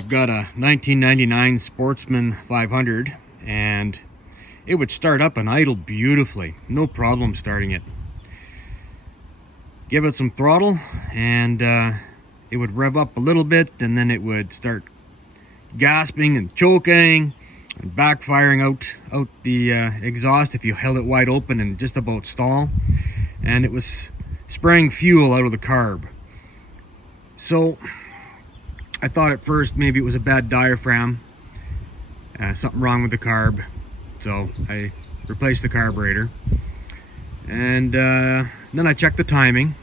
I've got a 1999 Sportsman 500, and it would start up and idle beautifully. No problem starting it. Give it some throttle and it would rev up a little bit, and then it would start gasping and choking and backfiring out the exhaust if you held it wide open and just about stall. And it was spraying fuel out of the carb. So I thought at first maybe it was a bad diaphragm, something wrong with the carb. So I replaced the carburetor, and then I checked the timing.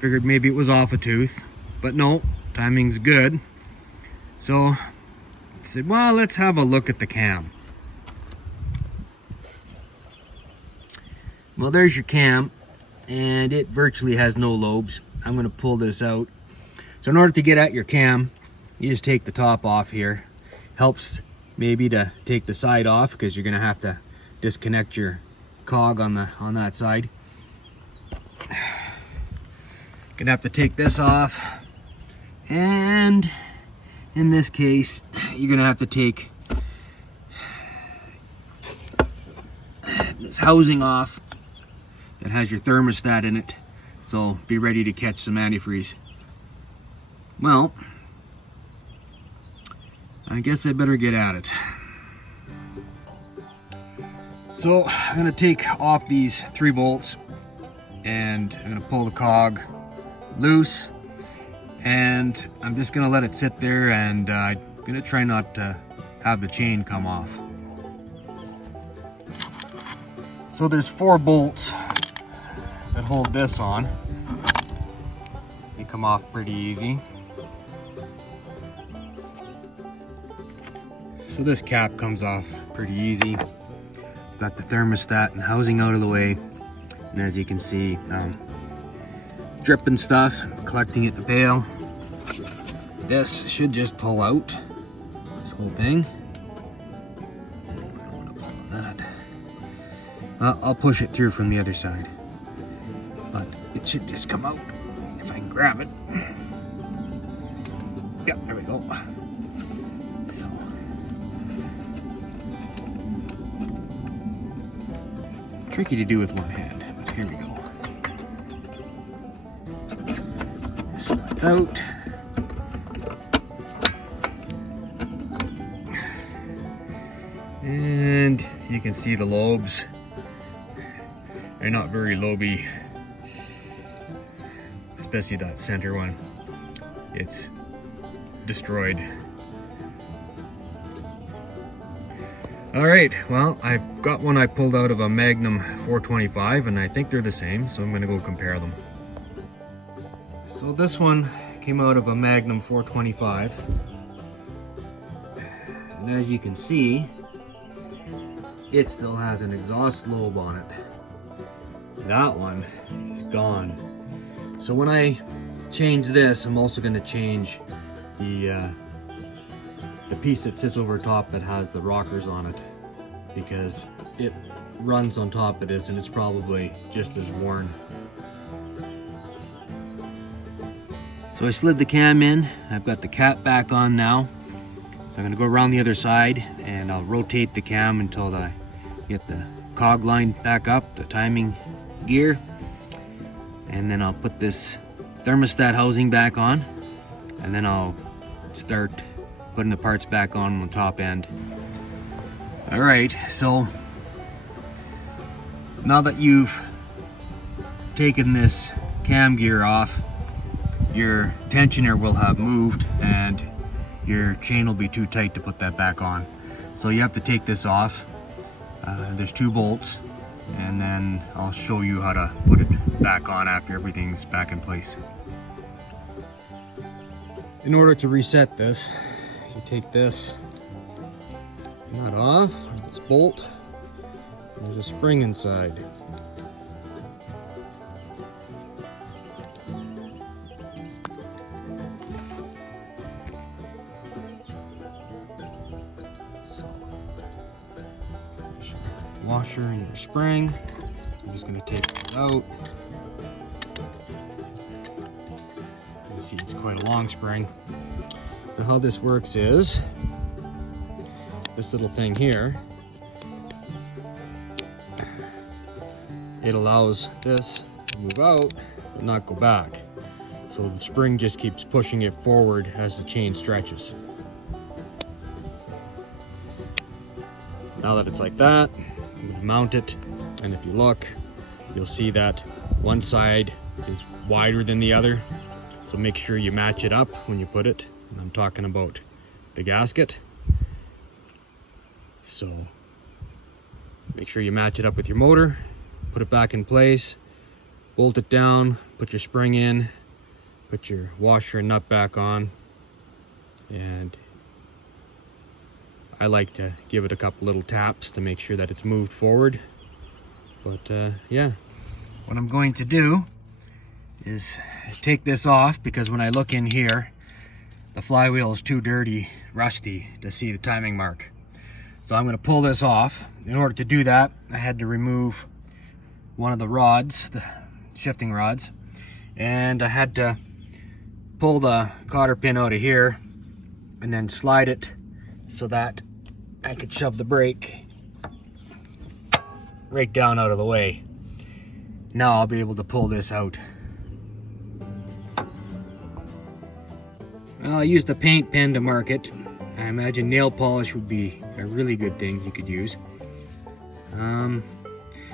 Figured maybe it was off a tooth, but no, timing's good. So I said, well, let's have a look at the cam. Well, there's your cam, and it virtually has no lobes. I'm going to pull this out. So in order to get at your cam, you just take the top off here. Helps maybe to take the side off, because you're going to have to disconnect your cog on that side. Gonna have to take this off, and in this case you're gonna have to take this housing off that has your thermostat in it, so be ready to catch some antifreeze. Well, I guess I better get at it. So I'm gonna take off these 3 bolts, and I'm gonna pull the cog loose, and I'm just gonna let it sit there, and I'm gonna try not to have the chain come off. So there's 4 bolts that hold this on. They come off pretty easy. So this cap comes off pretty easy. Got the thermostat and housing out of the way, and as you can see, dripping stuff, collecting it in a pail. This should just pull out, this whole thing. I don't want to pull on that. Well, I'll push it through from the other side, but it should just come out if I can grab it. Yep, there we go. So tricky to do with one hand, but here we go. Slides out. And you can see the lobes. They're not very lobey, especially that center one. It's destroyed. All right, well, I've got one I pulled out of a Magnum 425, and I think they're the same, so I'm gonna go compare them. So this one came out of a Magnum 425, and as you can see, it still has an exhaust lobe on it. That one is gone. So when I change this, I'm also going to change the piece that sits over top that has the rockers on it, because it runs on top of this and it's probably just as worn. So I slid the cam in. I've got the cap back on now. So I'm going to go around the other side, and I'll rotate the cam until I get the cog line back up, the timing gear. And then I'll put this thermostat housing back on, and then I'll start putting the parts back on the top end. All right, so now that you've taken this cam gear off, your tensioner will have moved and your chain will be too tight to put that back on. So you have to take this off. There's 2 bolts, and then I'll show you how to put it back on after everything's back in place. In order to reset this, you take this nut off, this bolt, there's a spring inside. Washer and your spring. I'm just going to take it out. You can see it's quite a long spring. Now how this works is, this little thing here, it allows this to move out but not go back. So the spring just keeps pushing it forward as the chain stretches. Now that it's like that, I'm gonna mount it, and if you look, you'll see that one side is wider than the other. So make sure you match it up when you put it. And I'm talking about the gasket. So make sure you match it up with your motor, put it back in place, bolt it down, put your spring in, put your washer and nut back on, and I like to give it a couple little taps to make sure that it's moved forward. But yeah, what I'm going to do is take this off, because when I look in here, the flywheel is too dirty, rusty to see the timing mark. So I'm going to pull this off. In order to do that, I had to remove one of the rods, the shifting rods, and I had to pull the cotter pin out of here and then slide it so that I could shove the brake right down out of the way. Now I'll be able to pull this out. Well, I used a paint pen to mark it. I imagine nail polish would be a really good thing you could use. I'm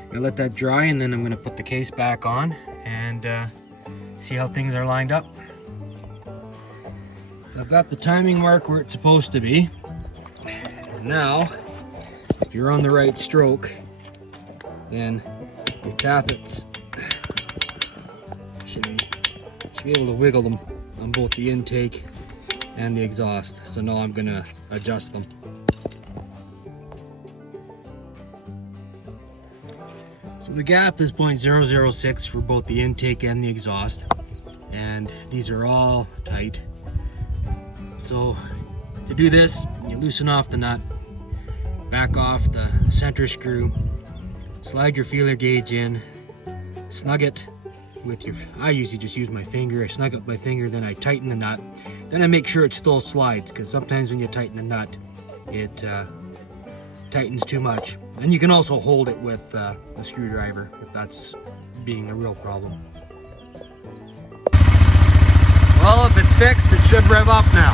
gonna let that dry, and then I'm gonna put the case back on and see how things are lined up. So I've got the timing mark where it's supposed to be. Now, if you're on the right stroke, then your tappets should be able to wiggle them on both the intake and the exhaust. So now I'm gonna adjust them. So the gap is 0.006 for both the intake and the exhaust, and these are all tight. So to do this, you loosen off the nut, back off the center screw, slide your feeler gauge in, snug it with your, I usually just use my finger. I snug up my finger, then I tighten the nut. Then I make sure it still slides, because sometimes when you tighten the nut, it tightens too much. And you can also hold it with a screwdriver if that's being a real problem. Well, if it's fixed, it should rev up now.